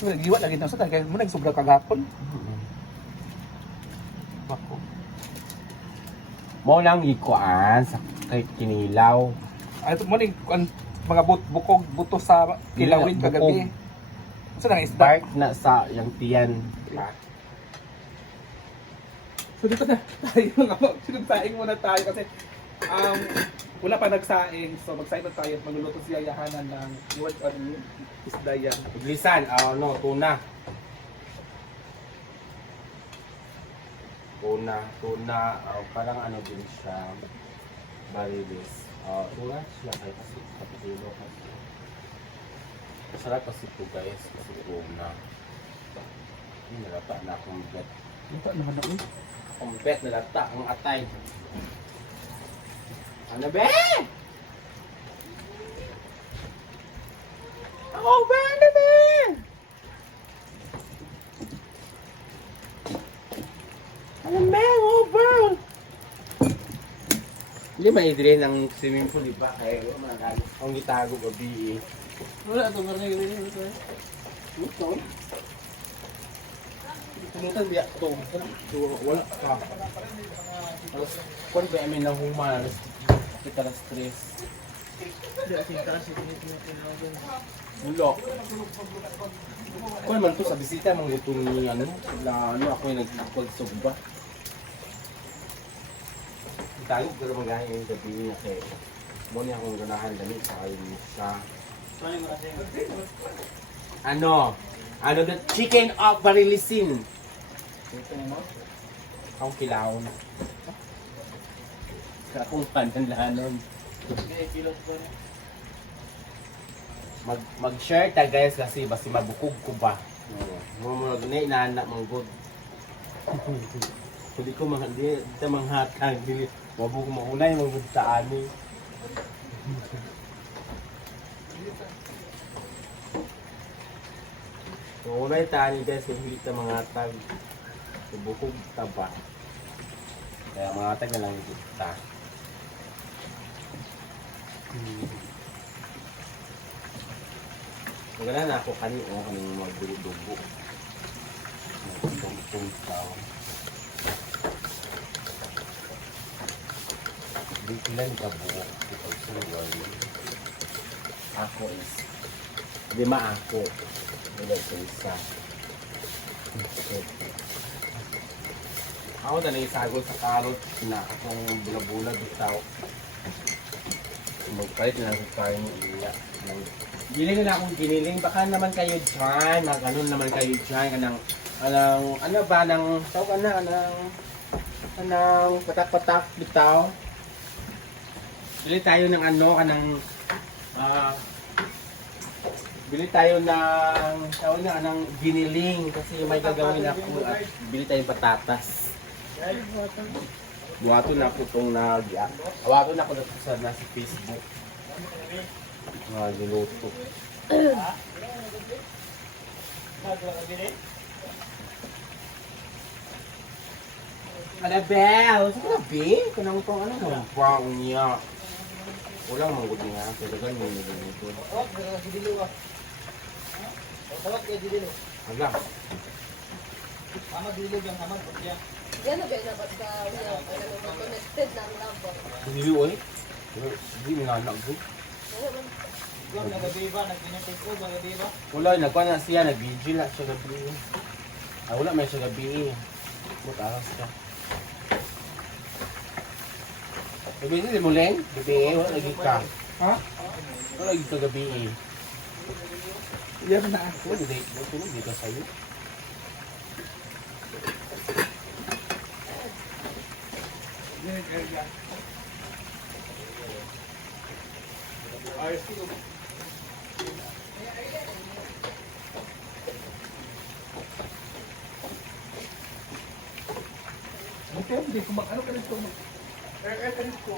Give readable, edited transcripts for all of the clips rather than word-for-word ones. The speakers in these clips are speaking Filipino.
So, giwa lagi na sa tayo. Kaya mo nang sobra kagapon. Ako. Mo lang ikuan sa kay kinilaw. Ay, mo ning mga bukog buto sa kilawin Bukog. kagabi. Sa nang isda. Part na sa yung tiyan. So dito na tayo sinagsaing muna tayo kasi wala pa nagsaing. So magsaing na tayo at magluluto si Yayahanan ng word on isda yan. Iglisan, tuna. Parang ano din siya, barilis. Tuna siya kahit kasi kapitilo kasi. Masarap kasi ito guys, kasi tuna. Nalata na akong bet. Ito na ano eh. Akong bet, nalata ang atay. Ano be? Ako ba? Ano be? Ano be? Over! Hindi maidili ng swimming pool, di ba? Kaya ang gitago gabi eh. Wala ito marinig ito. Ito? Kumutan biya ito. Wala ka. Kung ba amin na human, kita na stress. Mulok. Kung naman to sa bisita, mga ito ni ano, ako yung nagpagsuba. Tayo, pero magahin yung gabi niya kay muna akong ganahan dali sa kayo sa the chicken of barilisin. Akong kilawon. Akong pandanlanon. Mag-share ta guys kasi basi mabukog ko ba. Mumulog na inaanak mong good. Hindi ko manghatag. Wabog ko maulay mong good sa ani. Maulay tani guys hindi ta manghatag. Bukog taba. Kaya manghatag na lang kita. Maganda na ako kaning magdugo-dugo. Magdugo tao. Dito lang ka buo. Ako is 5 ako. Wala sa isa. Ako na naisagol sa karot na akong bula-bula bitaw. Magpalit na lang sa kain niya. Giling na akong giniling. Baka naman kayo dyan. Ganun naman kayo dyan. Ano ba? Tawag anong patak-patak bitaw. Bili tayo ng bili tayo ng tawag na anong giniling. Kasi may gagawin ako at bili tayong patatas. Buhato na ako itong buhato na ako sa nasa Facebook. Giluto. Bell! Saan ka na, B? Kanang itong brown niya. Walang manggod niya. Talagang yung nilito. Hala. Yan ba dapat ka connected lang number. Hindi oy. Hindi minanak ko. Wala, nagpa na siya, nag-vigil na siya gabi. Wala may siya gabi. Mutaras siya. Gabi hindi mo lang? Gabi wala lagi ka. Ha? Wala lagi ka gabi Yan na ako. Wala dito sa'yo. Hindi ko ano ka nito. Ka nito.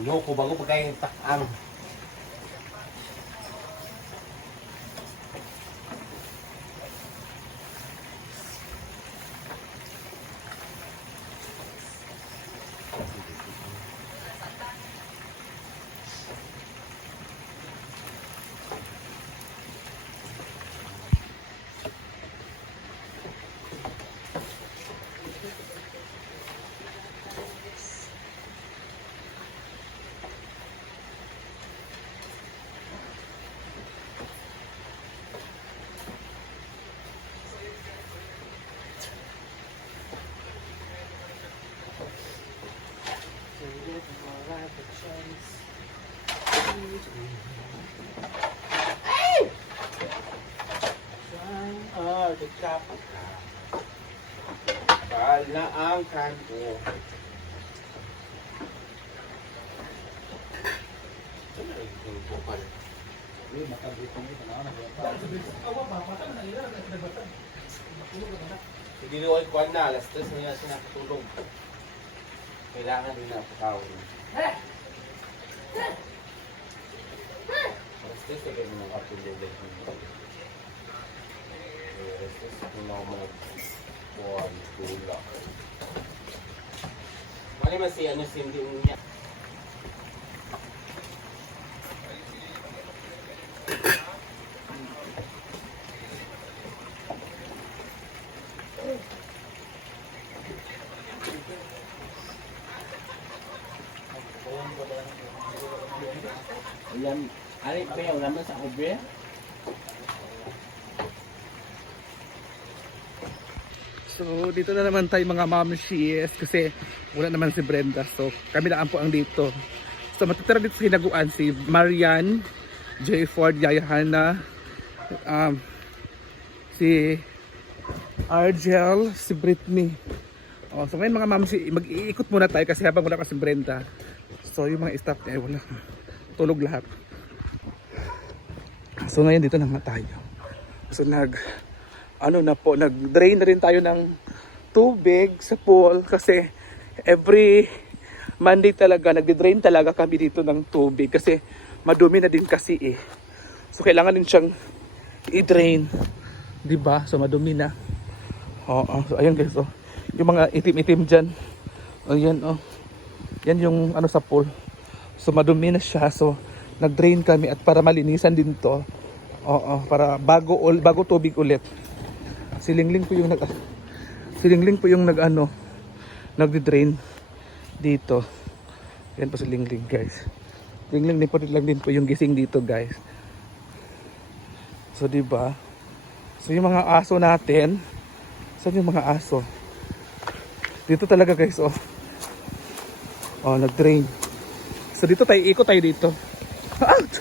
Loko bago pagkain takang. Na ang kanto. Hindi na kuan na, alas 3 na yan siya nakatulog. Kailangan din na pakawin. Alas 3 na ganyan nakatulog. Alas 3 na mag-kuhan, tulak. Mali man si ano Cindy niya. Ayan, ari ba yung laman sa obre? So dito na naman tayo mga mamshies kasi wala naman si Brenda. So kami lang po ang dito. So matutira dito sa hinaguan si Marian, J. Ford, Yaya Hana, si Argel, si Britney. Oh, so ngayon mga mamshi, mag-iikot muna tayo kasi habang wala pa si Brenda. So yung mga staff niya wala. Tulog lahat. So ngayon dito naman tayo. So nag-drain na rin tayo ng tubig sa pool kasi every Monday talaga nagdi-drain talaga kami dito ng tubig kasi madumi na din kasi eh. So kailangan din siyang i-drain, 'di ba? So madumi na. Oo, so ayun guys, oh. Yung mga itim-itim diyan. Ayan oh. Yan yung ano sa pool. So madumi na siya. So nag-drain kami at para malinisan din 'to. Oo, para bago tubig ulit. Silingling po yung nagdi-drain dito. Yan po si Lingling guys. Lingling din po yung gising dito guys. So di ba? So yung mga aso natin, saan yung mga aso? Dito talaga guys oh. Oh, nag-drain. So dito tayo, ikot tayo dito. Ouch!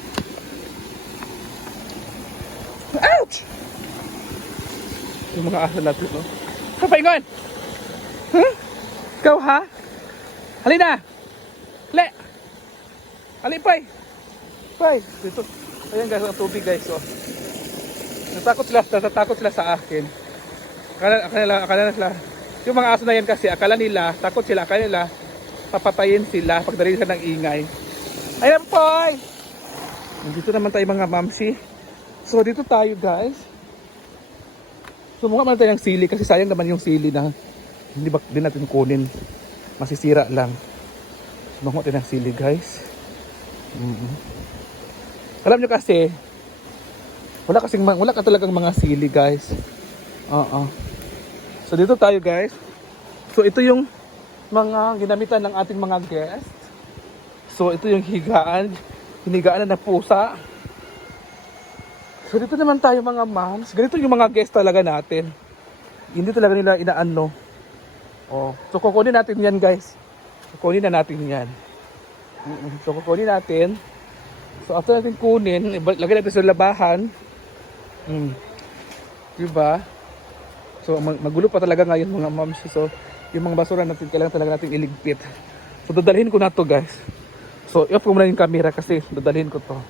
Ouch! Yung mga aso natin, no? Kapaingon! Huh? Ikaw, ha? Halina! Le! Hali, pay! Pay! Dito. Ayan guys, ang tubig guys, oh. Natatakot sila sa akin. Akala sila. Yung mga aso na yan kasi, akala nila, takot sila, akala nila, papatayin sila pag dali sila ng ingay. Ayan, pay! Dito naman tayo mga mamsi. So, dito tayo guys. Sumuha man tayo ng sili kasi sayang naman yung sili na hindi natin kunin. Masisira lang. Sumuha tayo ng sili guys. Alam nyo kasi, wala ka talagang mga sili guys. So dito tayo guys. So ito yung mga ginamitan ng ating mga guest. So ito yung hinigaan na pusa. So dito naman tayo mga moms. Ganito yung mga guest talaga natin. Hindi talaga nila inaano. Oh, so kukunin natin 'yan, guys. Kukunin na natin 'yan. So kukunin natin. So after natin kunin, lagay natin sa labahan. Diba? So magulo pa talaga ngayon mga moms. So yung mga basura natin kailangan talaga natin iligpit. So dadalhin ko na 'to, guys. So i-off ko muna yung camera kasi dadalhin ko 'to.